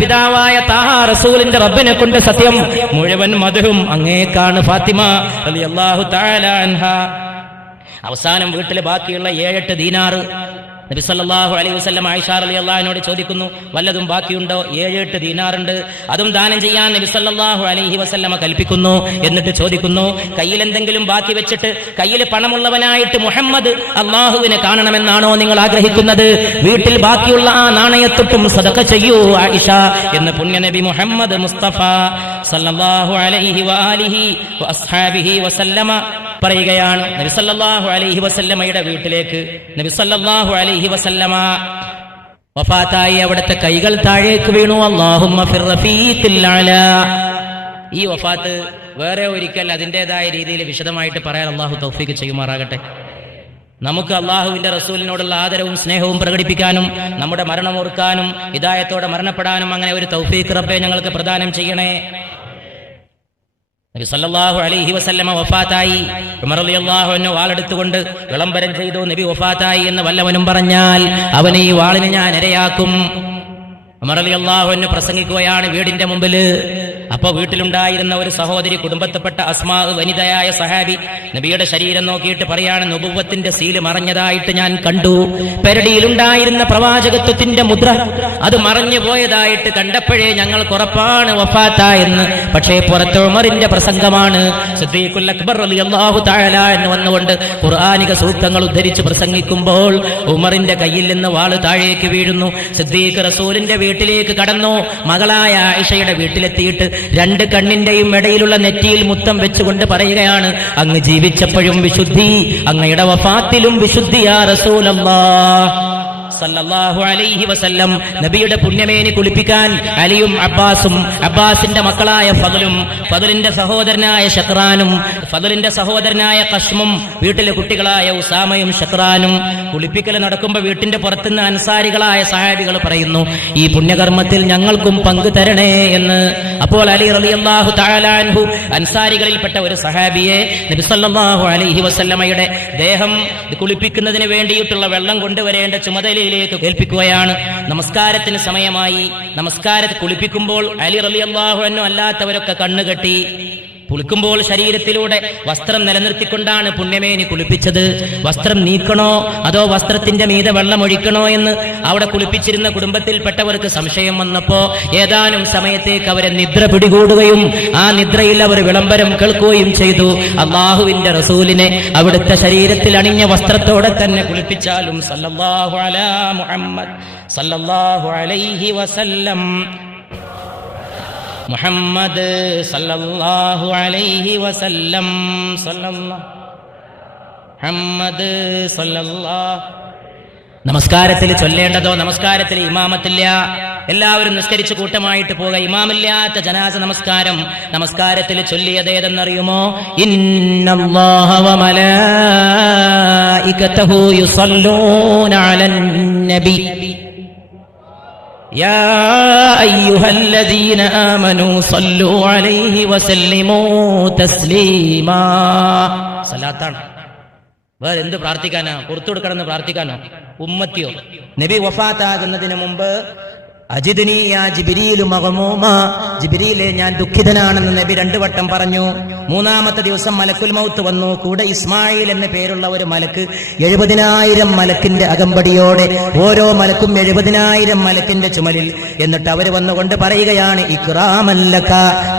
പിതാവായ താഹ റസൂലിന്റെ റബ്ബിനെ കൊണ്ട് സത്യം, മുഴുവൻ മദ്ഹും അങ്ങേക്കാണ് ഫാത്തിമ റളിയല്ലാഹു തആല അൻഹ. അവസാനം വീട്ടിൽ ബാക്കിയുള്ള 7-8 ദീനാർ നബി സല്ലല്ലാഹു അലൈഹി വസല്ലം ആയിഷ റളിയല്ലാഹു അൻഹയോട് ചോദിക്കുന്നു, വല്ലതും ബാക്കിയുണ്ടോ? 7-8 ദീനാറുണ്ട്, അതും ദാനം ചെയ്യാൻ നബി സല്ലല്ലാഹു അലൈഹി വസല്ലം കൽപ്പിക്കുന്നു. എന്നിട്ട് ചോദിക്കുന്നു, കയ്യിൽ എന്തെങ്കിലും ബാക്കി വെച്ചിട്ട് കയ്യിൽ പണമുള്ളവനായിട്ട് മുഹമ്മദ് അള്ളാഹുവിനെ കാണണമെന്നാണോ നിങ്ങൾ ആഗ്രഹിക്കുന്നത്? വീട്ടിൽ ബാക്കിയുള്ള ആ നാണയത്തൊട്ടും സദഖ ചെയ്യൂ ആയിഷ എന്ന് പുണ്യനബി മുഹമ്മദ് മുസ്തഫ സല്ലല്ലാഹു അലൈഹി വആലിഹി വഅസ്ഹാബിഹി വസല്ലമ പറയുകയാണ്. നബി സല്ലല്ലാഹു അലൈഹി വസല്ലമയുടെ വീട്ടിലേക്ക് നബി സല്ലല്ലാഹു അലൈഹി വസല്ലമ വഫാത്തായി. അവിടുത്തെ കൈകൾ താഴേക്ക് വീണു. അല്ലാഹുമ്മ ഫിർ റഫീഖിൽ അലാ. ഈ വഫാത്ത് വേറെ ഒരിക്കൽ അതിൻ്റെതായ രീതിയിൽ വിശദമായിട്ട് പറയാൻ അള്ളാഹു തൗഫീഖ് ചെയ്യുമാറാകട്ടെ. നമുക്ക് അള്ളാഹുവിന്റെ റസൂലിനോടുള്ള ആദരവും സ്നേഹവും പ്രകടിപ്പിക്കാനും നമ്മുടെ മരണം ഓർക്കാനും ഹിദായത്തോടെ മരണപ്പെടാനും അങ്ങനെ ഒരു തൗഫീഖ് റബ്ബേ ഞങ്ങൾക്ക് പ്രദാനം ചെയ്യണേ. നബി സല്ലല്ലാഹു അലൈഹി വസല്ലമ വഫാത്തായി. ഉമർ റളിയല്ലാഹു അൻഹു വാളെടുത്തുകൊണ്ട് വിളംബരം ചെയ്തു, നബി വഫാത്തായി എന്ന് വല്ലവനും പറഞ്ഞാൽ അവനെ ഈ വാളിന് ഞാൻ ഇരയാക്കും. ഉമർ റളിയല്ലാഹു അൻഹു പ്രസംഗിക്കുകയാണ് വീടിന്റെ മുമ്പിൽ. അപ്പോ വീട്ടിലുണ്ടായിരുന്ന ഒരു സഹോദരി, കുടുംബത്തിൽപ്പെട്ട അസ്മാ, വനിതയായ സഹാബി, നബിയുടെ ശരീരം നോക്കിയിട്ട് പറയാണ്, നുബുവ്വത്തിന്റെ സീല് മറഞ്ഞതായിട്ട് ഞാൻ കണ്ടു. പെരടിയിലുണ്ടായിരുന്ന പ്രവാചകത്വത്തിന്റെ മുദ്ര അത് മറഞ്ഞു പോയതായിട്ട് കണ്ടപ്പോഴേ ഞങ്ങൾക്ക് ഉറപ്പാണ് വഫാത്തായെന്ന്. പക്ഷേ പുറത്ത് ഉമറിന്റെ പ്രസംഗമാണ്. സിദ്ദീഖുൽ അക്ബർ റളിയല്ലാഹു തആല എന്ന് വന്നുകൊണ്ട് ഖുർആനിക സൂക്തങ്ങൾ ഉദ്ധരിച്ച് പ്രസംഗിക്കുമ്പോൾ ഉമറിന്റെ കയ്യിൽ നിന്ന് വാള് താഴേക്ക് വീഴുന്നു. സിദ്ദീഖ് റസൂലിന്റെ വീട്ടിലേക്ക് കടന്നു. മകളായ ആയിഷയുടെ വീട്ടിലെത്തിയിട്ട് 2 കണ്ണിന്റെയും ഇടയിലുള്ള നെറ്റിയിൽ മുത്തം വെച്ചുകൊണ്ട് പറയുകയാണ്, അങ്ങ് ജീവിച്ചപ്പോഴും വിശുദ്ധി, അങ്ങയുടെ വഫാത്തിലും വിശുദ്ധി യാ റസൂലല്ലാഹ് സല്ലല്ലാഹു അലൈഹി വസല്ലം. നബിയുടെ പുണ്യമേനി കുളിപ്പിക്കാൻ അലിയും അബ്ബാസും, അബ്ബാസിന്റെ മക്കളായ ഫദലും, ഫദലിന്റെ സഹോദരനായ ശക്രാനും, ഫദലിന്റെ സഹോദരനായ ഖശ്മും, വീട്ടിലെ കുട്ടികളായ ഉസാമയും ശക്രാനും കുളിപ്പിക്കൽ നടക്കുമ്പോൾ വീട്ടിന്റെ പുറത്തുനിന്ന് അൻസാരികളായ സഹാബികൾ പറയുന്നു, ഈ പുണ്യകർമ്മത്തിൽ ഞങ്ങൾക്കും പങ്കു തരണേ എന്ന്. അപ്പോൾ അലി റളിയല്ലാഹു തആല അൻഹു അൻസാരികളിൽപ്പെട്ട ഒരു സഹാബിയെ നബി സല്ലല്ലാഹു അലൈഹി വസല്ലമയുടെ ദേഹം കുളിപ്പിക്കുന്നതിന് വേണ്ടിയിട്ടുള്ള വെള്ളം കൊണ്ടുവരേണ്ട ചുമതലയിലേക്ക് ഏൽപ്പിക്കുകയാണ്. നമസ്കാരത്തിന് സമയമായി. നമസ്കാരത്തെ കുളിപ്പിക്കുമ്പോൾ അലി റളിയല്ലാഹു അൻഹു അല്ലാത്തവരൊക്കെ കണ്ണുകെട്ടി. കുളിക്കുമ്പോൾ ശരീരത്തിലൂടെ വസ്ത്രം നിലനിർത്തിക്കൊണ്ടാണ് പുണ്യമേനി കുളിപ്പിച്ചത്. വസ്ത്രം നീക്കണോ അതോ വസ്ത്രത്തിന്റെ മീതെ വെള്ളം ഒഴിക്കണോ എന്ന് അവിടെ കുളിപ്പിച്ചിരുന്ന കുടുംബത്തിൽപ്പെട്ടവർക്ക് സംശയം വന്നപ്പോ ഏതാനും സമയത്തേക്ക് അവരെ നിദ്ര പിടികൂടുകയും ആ നിദ്രയിൽ അവർ വിളംബരം കേൾക്കുകയും ചെയ്തു, അല്ലാഹുവിന്റെ റസൂലിനെ അവിടുത്തെ ശരീരത്തിൽ അണിഞ്ഞ വസ്ത്രത്തോടെ തന്നെ കുളിപ്പിച്ചാലും സല്ലല്ലാഹു അലാ മുഹമ്മദ് സല്ലല്ലാഹു അലൈഹി വസല്ലം, മുഹമ്മദ് സല്ലല്ലാഹു അലൈഹി വസല്ലം, മുഹമ്മദ് സല്ലല്ലാഹു. നമസ്കാരത്തിൽ ചൊല്ലേണ്ടതോ നമസ്കാരത്തിൽ ഇമാമത്തില്ല. എല്ലാവരും നിസ്കരിച്ച് കൂട്ടമായിട്ട് പോവുക. ഇമാമില്ലാത്ത ജനാസ നമസ്കാരം നമസ്കാരത്തിൽ ചൊല്ലിയതേതെന്നറിയുമോ? ഇന്നല്ലാഹ വ മലായികതഹു യുസല്ലൂന അലൻ നബി യാ അയ്യുഹല്ലദീന ആമനൂ സല്ലൂ അലൈഹി വസല്ലിമൂ തസ്ലീമാ. സലാത്താണ്. വേറെ എന്ത് പ്രാർത്ഥിക്കാനാ? പുറത്തു കൊടുക്കണമെന്ന് പ്രാർത്ഥിക്കാനോ? ഉമ്മത്തിയോ? നബി വഫാത്താകുന്നതിന് മുമ്പ് അജിദ്നി യാ ജിബ്രീലു മഗ്മൂമാ, ജിബ്രീലേ ഞാൻ ദുഃഖിതനാണെന്ന് നബി 2 വട്ടം പറഞ്ഞു. 3-ാമത്തെ ദിവസം മലക്കുൽ മൗത്ത് വന്നു. കൂടെ ഇസ്മായിൽ എന്ന പേരുള്ള ഒരു മലക്ക് 70,000 മലക്കിന്റെ അകമ്പടിയോടെ, ഓരോ മലക്കും 70,000 മലക്കിന്റെ ചുമലിൽ. എന്നിട്ട് അവര് വന്നുകൊണ്ട് പറയുകയാണ്, ഇക്റാമല്ലക,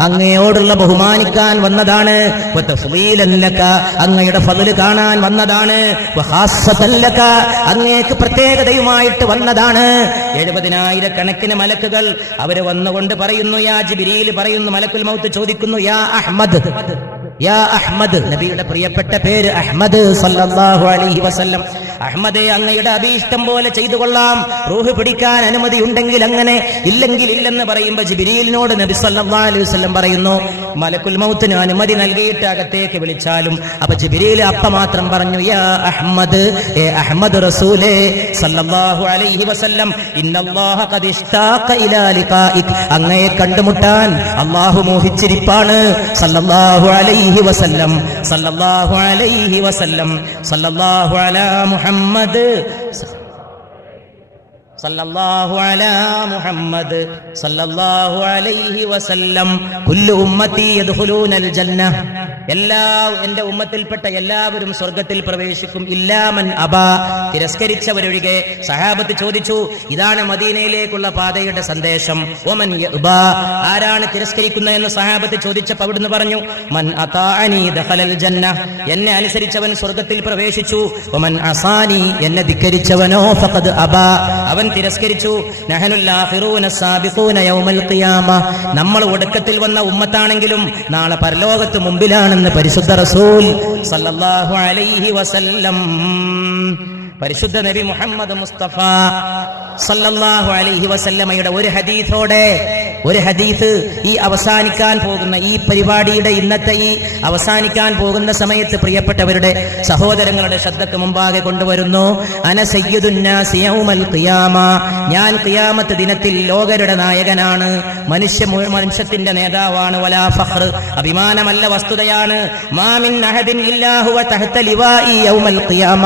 അങ്ങയോടുള്ള ബഹുമാനിക്കാൻ വന്നതാണ്, വതഫ്ളീലല്ലക, അങ്ങയുടെ ഫദ്ല് കാണാൻ വന്നതാണ്, വഖാസ്സതല്ലക, അങ്ങേക്ക് പ്രത്യേകതയുമായിട്ട് വന്നതാണ്. 70,000 കണക്കിന് മലക്കുകൾ അവര് വന്നുകൊണ്ട് പറയുന്നു, യാ ജിബ്രീൽ പറയുന്നു, മലക്കുൽ മൗത്ത് ചോദിക്കുന്നു, യാ അഹ്മദ്, യാ അഹ്മദ്, നബിയുടെ പ്രിയപ്പെട്ട പേര് അഹ്മദ് സല്ലല്ലാഹു അലൈഹി വസല്ലം. അഹ്മദേ, അങ്ങയുടെ അഭീഷ്ടം പോലെ ചെയ്തു കൊള്ളാം, റൂഹ് പിടിക്കാൻ അനുമതി ഉണ്ടെങ്കിൽ അങ്ങനെ, ഇല്ലെങ്കിൽ ഇല്ലെന്ന് പറയുമ്പോൾ ജിബ്രീലിനോട് നബി സല്ലല്ലാഹു അലൈഹി വസല്ലം പറയുന്നു, മലക്കുൽ മൗത്തിന് അനുമതി നൽകിയിട്ട് അകത്തേക്ക് വിളിച്ചാലും. അപ്പൊ ജിബ്രീൽ മാത്രം പറഞ്ഞു, യാ അഹ്മദ്, ഏ അഹ്മദ് റസൂലേ സല്ലല്ലാഹു അലൈഹി വസല്ലം, ഇന്നല്ലാഹ ഖദ് ഇഷ്താഖ ഇലാ ലിഖാഇക്, അങ്ങയെ കണ്ടുമുട്ടാൻ അല്ലാഹു മോഹിച്ചിരിപ്പാണ്. സല്ലല്ലാഹു അലൈഹി വസല്ലം, സല്ലല്ലാഹു അലൈഹി വസല്ലം, സല്ലല്ലാഹു അലാ മുഹമ്മദ് സല്ലല്ലാഹു അലാ മുഹമ്മദ് സല്ലല്ലാഹു അലൈഹി വസല്ലം കുല്ലു ഉമ്മത്തി യദ്ഖുലൂനൽ ജന്ന, എന്റെ ഉമ്മത്തിൽപ്പെട്ട എല്ലാവരും സ്വർഗ്ഗത്തിൽ പ്രവേശിക്കും, ഇല്ലാ മൻ അബാ, തിരസ്കരിച്ചവരൊഴികെ. സഹാബത്ത് ചോദിച്ചു, ഇതാണ് മദീനയിലേക്കുള്ള പാതയുടെ സന്ദേശം. വമൻ യഅബാ, ആരാണ് തിരസ്കരിക്കുന്നതെന്ന് സഹാബത്ത് ചോദിച്ചപ്പോൾ അവിടുന്ന് പറഞ്ഞു, മൻ അതാഅനി ദഖലൽ ജന്ന, എന്നെ അനുസരിച്ചവൻ സ്വർഗ്ഗത്തിൽ പ്രവേശിച്ചു. വമൻ അസാനി, എന്നെ ധിക്കരിച്ചവനോ ഫഖദ് അബാ, അവൻ തിരസ്കരിച്ചു. നഹനുൽ ആഖിറൂന സാബിഖൂന യൗമൽ ഖിയാമ, നമ്മൾ ഒടുക്കത്തിൽ വന്ന ഉമ്മത്താണെങ്കിലും നാളെ പരലോകത്ത് മുമ്പിലാണെന്ന് പരിശുദ്ധ റസൂൽ സല്ലല്ലാഹു അലൈഹി വസല്ലം. പരിശുദ്ധ നബി മുഹമ്മദ് മുസ്തഫ സല്ലല്ലാഹു അലൈഹി വസല്ലമയുടെ ഒരു ഹദീസ് ഈ അവസാനിക്കാൻ പോകുന്ന ഈ പരിപാടിയുടെ ഇന്നത്തെ ഈ അവസാനിക്കാൻ പോകുന്ന സമയത്ത് പ്രിയപ്പെട്ടവരുടെ സഹോദരങ്ങളുടെ ശ്രദ്ധക്ക് മുമ്പാകെ കൊണ്ടുവരുന്നു. അന സയ്യിദുന്നാസി യൗമൽ ഖിയാമ, ഞാൻ ഖിയാമത്ത് ദിനത്തിൽ ലോകരുടെ നായകനാണ്, മനുഷ്യത്തിന്റെ നേതാവാണ്. വലാ ഫഖ്ർ, അഭിമാനമല്ല, വസ്തുതയാണ്. മാ മിൻ അഹദിൻ ഇല്ലാ ഹുവ തഹ്ത ലിവാഇ യൗമൽ ഖിയാമ,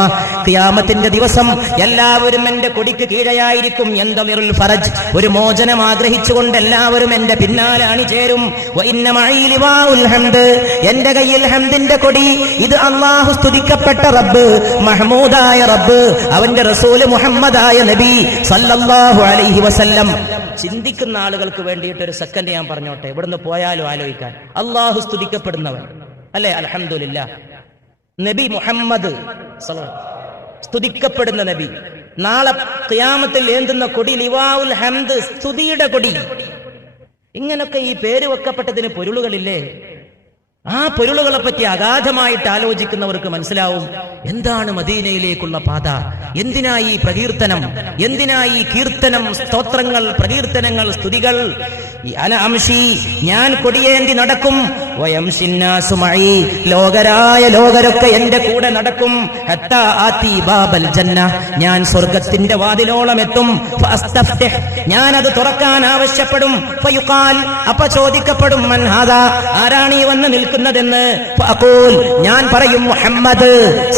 ഖിയാമത്തിന്റെ ദിവസം എല്ലാവരും എന്റെ കൊടിക്ക് കീഴെയായിരിക്കും. യന്തമിറുൽ ഫറജ്, ഒരു മോചനം ആഗ്രഹിച്ചുകൊണ്ട് എല്ലാവരും എന്റെ പിന്നാലെ അണിചേരും. വ ഇന്ന മഈ ലിവാഉൽ ഹംദ്, എന്റെ കയ്യിൽ ഹംദിന്റെ കൊടി. ഇത് അല്ലാഹു സ്തുതിക്കപ്പെട്ട റബ്ബ്, മഹ്മൂദായ റബ്ബ്, അവന്റെ റസൂല് മുഹമ്മദായ നബി സല്ലല്ലാഹു അലൈഹി വസല്ലം. ചിന്തിക്കുന്ന ആളുകൾക്ക് വേണ്ടിയിട്ട് ഒരു സെക്കൻഡ് ഞാൻ പറഞ്ഞോട്ടെ, ഇവിടുന്ന് പോയാലും ആലോചിക്കാൻ. അല്ലാഹു സ്തുതിക്കപ്പെടുന്നവൻ അല്ലെ, അൽഹംദുലില്ലാഹ്. നബി മുഹമ്മദ് സ്തുതിക്കപ്പെടുന്ന നബി, നാളെ ഖിയാമത്തിൽ ഏന്തുന്ന കൊടി ലിവാഉൽ ഹംദ്, സ്തുതിയുടെ കൊടി. ഇങ്ങനൊക്കെ ഈ പേര് വെക്കപ്പെട്ടതിന് പൊരുളുകളില്ലേ? ആ പൊരുളുകളെ പറ്റി അഗാധമായിട്ട് ആലോചിക്കുന്നവർക്ക് മനസ്സിലാവും എന്താണ് മദീനയിലേക്കുള്ള പാത, എന്തിനായി പ്രകീർത്തനം, എന്തിനായി കീർത്തനം, സ്തോത്രങ്ങൾ, പ്രകീർത്തനങ്ങൾ, സ്തുതികൾ. ഞാൻ കൊടിയേന്തി നടക്കും. വയംശിന്നാസു മഈ, ലോകരൊക്കെ എന്റെ കൂടെ നടക്കും. ഹത്താ ആതി ബാബൽ ജന്ന, ഞാൻ സ്വർഗ്ഗത്തിന്റെ വാതിലോളം എത്തും. ഫഅസ്തഫ്തിഹ്, ഞാൻ അത് തുറക്കാൻ ആവശ്യപ്പെടും. ഫയുഖാൽ, അപ്പോൾ ചോദിക്കപ്പെടും, മൻ ഹാദാ, ആരാണ് ഈ വന്ന് നിൽക്കുന്നതെന്ന്. ഫഅഖൂൽ, ഞാൻ പറയും, മുഹമ്മദ്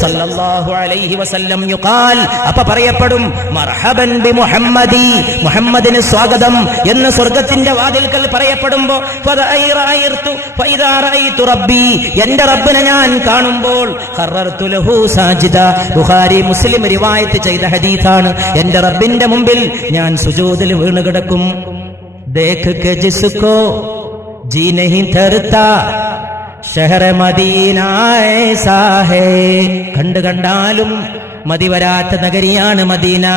സല്ലല്ലാഹു അലൈഹി വസല്ലം. യുഖാൽ, അപ്പോൾ പറയപ്പെടും, മർഹബൻ ബി മുഹമ്മദി, മുഹമ്മദിന് സ്വാഗതം എന്ന് സ്വർഗ്ഗത്തിന്റെ വാതിൽക്കൽ പറയപ്പെടുമ്പോൾ എന്റെ റബ്ബിനെ ഞാൻ കാണുമ്പോൾ ബുഖാരി മുസ്ലിം റിവായത്ത് ചെയ്ത ഹദീസാണ്. എന്റെ റബ്ബിന്റെ മുമ്പിൽ ഞാൻ സുജൂദിൽ വീണ് കിടക്കും. ദേഖ് കെ ജിസ്കോ ജി നഹീ ധർത്താ ശഹർ മദീന ഐസാ ഹേ, കണ്ടാലും മതി വരാത്ത നഗരിയാണ് മദീന.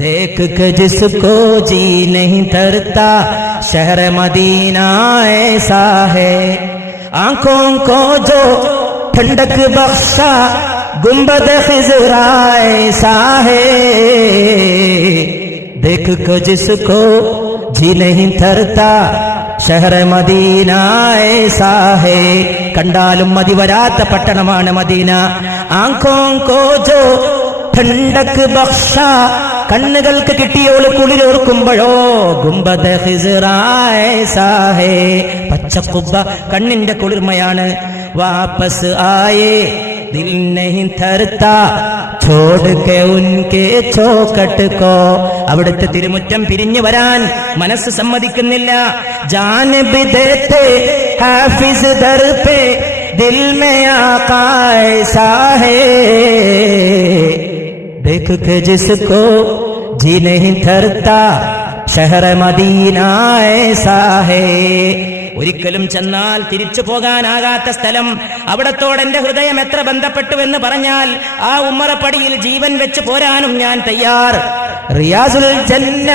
देख के जिसको जी नहीं धरता शहर मदीना ऐसा है, आंखों को जो ठंडक बख्शा गुंबद खिजरा ऐसा है, देख के जिसको जी नहीं धरता शहर मदीना ऐसा है, കണ്ടാലും മതി വരാത്ത പട്ടണമാണ് മദീന. ആംഖോं को जो ठंडक बख्शा, കണ്ണുകൾക്ക് കിട്ടിയോള് കുളിരോർക്കുമ്പോഴോ ഗുംബദ് ഖിസ്റ ഐസാ ഹേ, പച്ചക്കുബ്ബ കണ്ണിന്റെ കുളിർമയാണ്. വാപസ് ആയേ ദിൽ നഹീ ധർത്താ ഛോഡ് കെ ഉൻകെ ചോക്കട്ട് കോ, അവിടുത്തെ തിരുമുറ്റം പിരിഞ്ഞു വരാൻ മനസ്സ് സമ്മതിക്കുന്നില്ല. Jan B ദേത്തെ Hafiz there pay Dil may Agha ഐസാ ഹേ, देख के जिसको जी नहीं धरता शहर मदीना ऐसा है. ഒരിക്കലും ചെന്നാൽ തിരിച്ചു പോകാനാകാത്ത സ്ഥലം, അവിടത്തോട് എന്റെ ഹൃദയം എത്ര ബന്ധപ്പെട്ടുവെന്ന് പറഞ്ഞാൽ ആ ഉമ്മറപ്പടിയിൽ ജീവൻ വെച്ച് പോരാനും ഞാൻ തയ്യാർ. റിയാസുൽ ജന്ന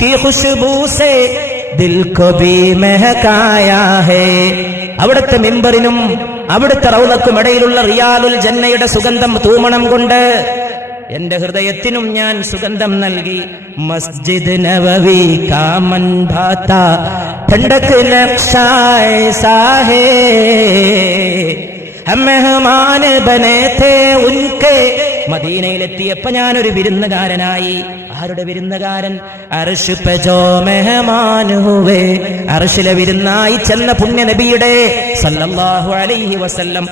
की खुशबू से दिल को भी महकाया है, അവിടുത്തെ മിമ്പറിനും അവിടുത്തെ റൗളക്കും ഇടയിലുള്ള റിയാലുൽ ജന്നയുടെ സുഗന്ധം തൂമണം കൊണ്ട് എന്റെ ഹൃദയത്തിനും ഞാൻ സുഗന്ധം നൽകി. മസ്ജിദ് നബവി കാ മൻ ഭാതാ ठंडक नक्शा ऐसा है, हम मेहमान बने थे उनके, മദീനയിലെത്തിയപ്പോ ഞാനൊരു വിരുന്നുകാരനായി. ആരുടെ വിരുന്നുകാരൻ? അർശ് പേ ജോ മെഹമാൻ ഹുവേ, അർശിലെ വിരുന്നായി ചെന്ന പുണ്യ നബിയുടെ സല്ലല്ലാഹു അലൈഹി വസല്ലം.